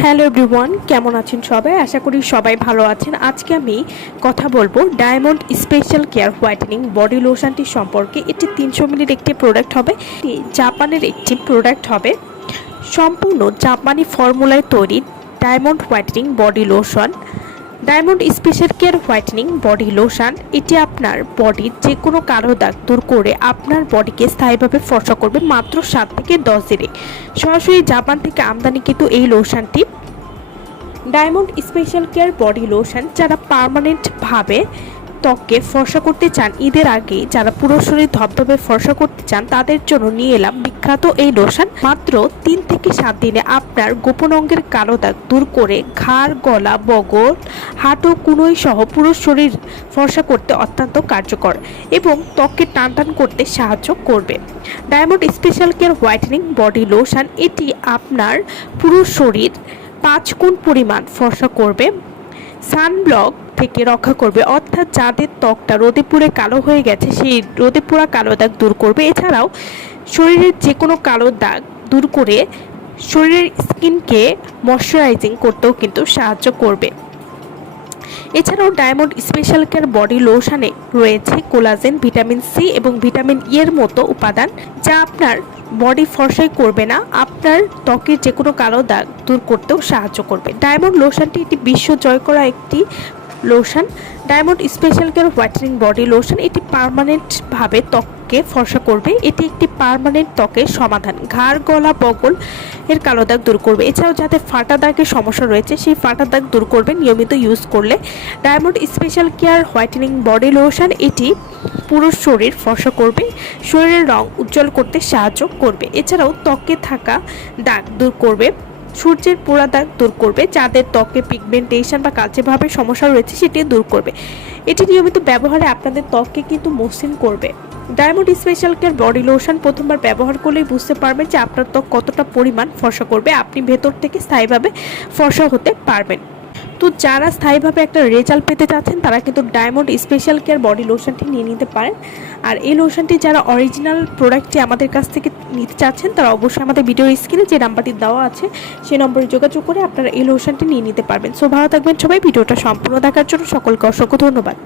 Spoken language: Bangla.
হ্যালো এভরিওয়ান, কেমন আছেন সবাই? আশা করি সবাই ভালো আছেন। আজকে আমি কথা বলবো diamond special care whitening body লোশনটি সম্পর্কে। এটি 300 মিলির একটি প্রোডাক্ট হবে। এটি জাপানের একটি প্রোডাক্ট হবে। সম্পূর্ণ জাপানি ফর্মুলায় তৈরি diamond whitening body lotion. Diamond special care whitening body lotion এটি আপনার বডির যে কোনো কালো দাগ দূর করে আপনার বডিকে স্থায়ীভাবে ফর্সা করবে মাত্র 7 থেকে 10 দিনে। সরাসরি জাপান থেকে আমদানিকৃত এই লোশনটি diamond special care body lotion. যারা পার্মানেন্টভাবে ত্বককে ফর্সা করতে চান, ঈদের আগে যারা পুরো শরীর ধবধবে ফর্সা করতে চান, তাদের জন্য নিয়ে এলাম বিখ্যাত এই লোশন। মাত্র 3 থেকে 7 দিনে আপনার গোপন অঙ্গের কালো দাগ দূর করে ঘাড়, গলা, বগল, হাঁটু, কুনোই সহ পুরো শরীর ফর্সা করতে অত্যন্ত কার্যকর এবং ত্বককে টান করতে সাহায্য করবে। Diamond special care whitening body lotion এটি আপনার পুরো শরীর 5 গুণ পরিমাণ ফর্সা করবে, সানব্লক থেকে রক্ষা করবে, অর্থাৎ যাদের ত্বকটা রোদে পুড়ে কালো হয়ে গেছে সেই রোদে পোড়া কালো দাগ দূর করবে। এছাড়াও শরীরের যে কোনো কালো দাগ দূর করে শরীরের স্কিনকে ময়শ্চারাইজিং করতেও কিন্তু সাহায্য করবে। এছাড়াও ডায়মন্ড স্পেশাল কেয়ার বডি লোশনে রয়েছে কোলাজেন, ভিটামিন সি এবং ভিটামিন ই এর মতো উপাদান, যা আপনার বডি ফর্সাই করবে না, আপনার ত্বকের যে কোনো কালো দাগ দূর করতেও সাহায্য করবে। ডায়মন্ড লোশনটি একটি বিশ্ব জয় করা একটি lotion. Diamond special care whitening body lotion এটি পার্মানেন্টভাবে ত্বককে ফর্সা করবে। এটি একটি পার্মানেন্ট ত্বকের সমাধান। ঘাড়, গলা, বগল এর কালো দাগ দূর করবে। এছাড়াও যাদের ফাটা দাগের সমস্যা রয়েছে সেই ফাটা দাগ দূর করবে নিয়মিত ইউজ করলে। Diamond special care whitening body lotion এটি পুরো শরীর ফর্সা করবে, শরীরের রং উজ্জ্বল করতে সাহায্য করবে। এছাড়াও ত্বকে থাকা দাগ দূর করবে, সূর্যের পোড়া দাগ দূর করবে, যাদের ত্বকে পিগমেন্টেশন বা কালচে ভাবের সমস্যা রয়েছে সেটি দূর করবে। এটি নিয়মিত ব্যবহারে আপনাদের ত্বককে কিন্তু মসৃণ করবে। Diamond special care body lotion প্রথমবার ব্যবহার করলেই বুঝতে পারবেন যে আপনার ত্বক কতটা পরিমাণ ফর্সা করবে, আপনি ভেতর থেকে স্থায়ীভাবে ফর্সা হতে পারবেন। তো যারা স্থায়ীভাবে একটা রেজাল্ট পেতে চাচ্ছেন তারা কিন্তু ডায়মন্ড স্পেশাল কেয়ার বডি লোশনটি নিয়ে নিতে পারেন। আর এই লোশনটি যারা অরিজিনাল প্রোডাক্টটি আমাদের কাছ থেকে নিতে চাচ্ছেন তারা অবশ্যই আমাদের ভিডিওর স্ক্রিনে যে নাম্বারটি দেওয়া আছে সেই নম্বরে যোগাযোগ করে আপনারা এই লোশনটি নিয়ে নিতে পারবেন। সো ভালো থাকবেন সবাই। ভিডিওটা সম্পূর্ণ দেখার জন্য সকলকে অসংখ্য ধন্যবাদ।